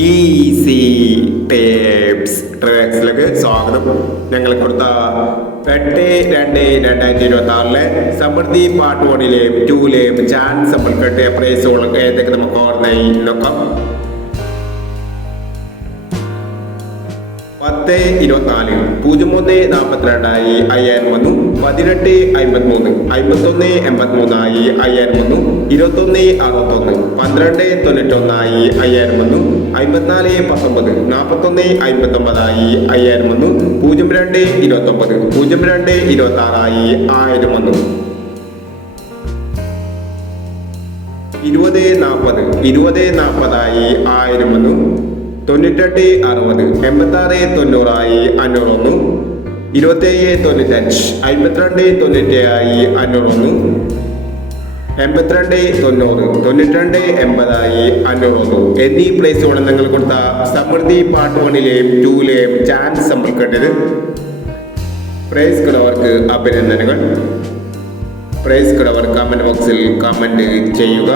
Easy tapes ട്രാക്സിലേക്ക് സ്വാഗതം. ഞങ്ങൾ കൊടുത്ത 8/2/2026 സമൃദ്ധി പാർട്ട് 1-ലെയും 2-ലെയും ചാൻസ് നമ്മൾ കിട്ടിയ പ്രൈസുകൾ ഏതൊക്കെ നമുക്ക് ഓർമ്മയായി നോക്കാം. 10/24 01/42 5000 വന്നു. 18/53 51/83 5000 വന്നു. 21/61 12/91 5000 വന്നു. 54/19 41/59 5000 വന്നു. 02/29 02/26 1000 വന്നു. 20/40 20/40 1000 വന്നു. 98/60 86/90 500 വന്നു. 27/95 52/97 500 വന്നു. 82/90 92/80 500 വന്നു. എന്നീ പ്ലേസുകൾ നിങ്ങൾ കൊടുത്ത സമൃദ്ധി പാർട്ട് 1-ലെയും 2-ലെയും ചാൻസ് നമ്മൾ കിട്ടിയത്. പ്രൈസ് കിടവർക്ക് അഭിനന്ദനങ്ങൾ. പ്രൈസ് കിടവർ കമന്റ് ബോക്സിൽ കമന്റ് ചെയ്യുക.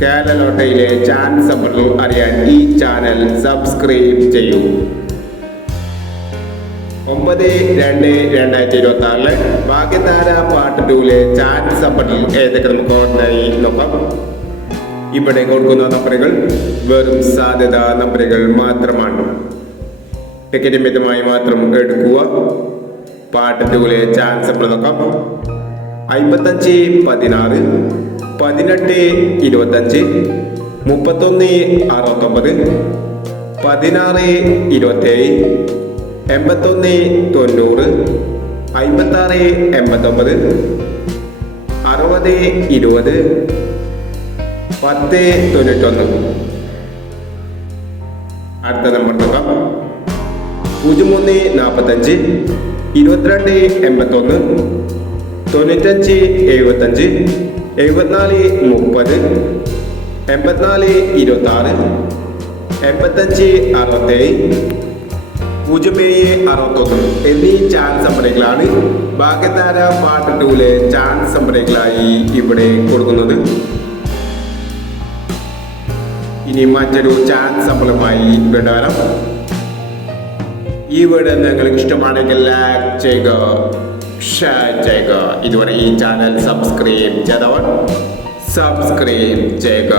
കേരള ലോട്ടറിയിലെ ചാൻസ് നമ്പറുകൾ അറിയാൻ ഈ ചാനൽ സബ്സ്ക്രൈബ് ചെയ്യൂ. 9/2/2026 ഭാഗ്യതാര പാർട്ട് 2-ലെ ചാൻസ് നമ്പറിൽ ഏതൊക്കെ നമുക്ക് ഓർമ്മയായി നോക്കാം. ഇവിടെ കൊടുക്കുന്ന നമ്പറുകൾ വെറും സാധ്യതാ നമ്പറുകൾ മാത്രമാണ്. ടിക്കറ്റ് മിതമായി മാത്രം എടുക്കുക. പാർട്ട് 2-ലെ ചാൻസ് നമ്പർ നോക്കാം. 55/16 18/25 31/69 16/27 81/90 56/89 60/20 10/91. അടുത്ത നമ്പർ നോക്കാം. 03/45 22/81 95/75 74/30 84/26 85/67 07/61 എന്നീ ചാൻസ് നമ്പറുകളാണ് ഭാഗ്യതാര പാർട്ട് 2-ലെ ചാൻസ് നമ്പറുകളായി ഇവിടെ കൊടുക്കുന്നത്. ഇനി മറ്റൊരു ചാൻസ് നമ്പറുമായി വരാം. ഈ വീഡിയോ നിങ്ങൾക്ക് ഇഷ്ടമാണെങ്കിൽ ലൈക്ക് ചെയ്യുക, ഷെയർ ചെയ്യുക. ഇതുവരെ ഈ ചാനൽ സബ്സ്ക്രൈബ് ചെയ്തവർ സബ്സ്ക്രൈബ് ചെയ്യുക.